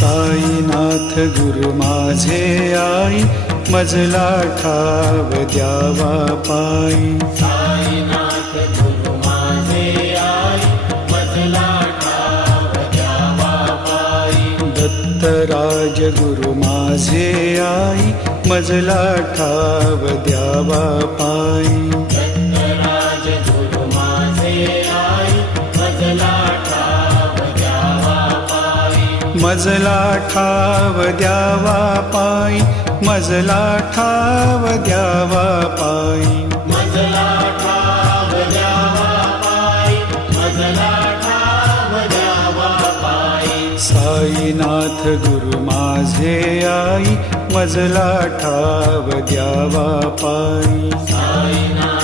साईनाथ गुरु माझे आई, मजला ठाव द्यावा पायी. साईनाथ गुरु माझे आई, मजला ठाव द्यावा पायी. दत्तराज गुरु माझे आई, मजला ठाव द्यावा पायी. दत्तराज गुरु माझे आई, मजला ठाव द्यावा पायी. मजला ठाव द्यावा पायी, मजला ठाव द्यावा पायी. मजला ठाव द्यावा पायी, मजला ठाव द्यावा पायी. साईनाथ गुरु माझे आई, मजला ठाव द्यावा पायी. साईनाथ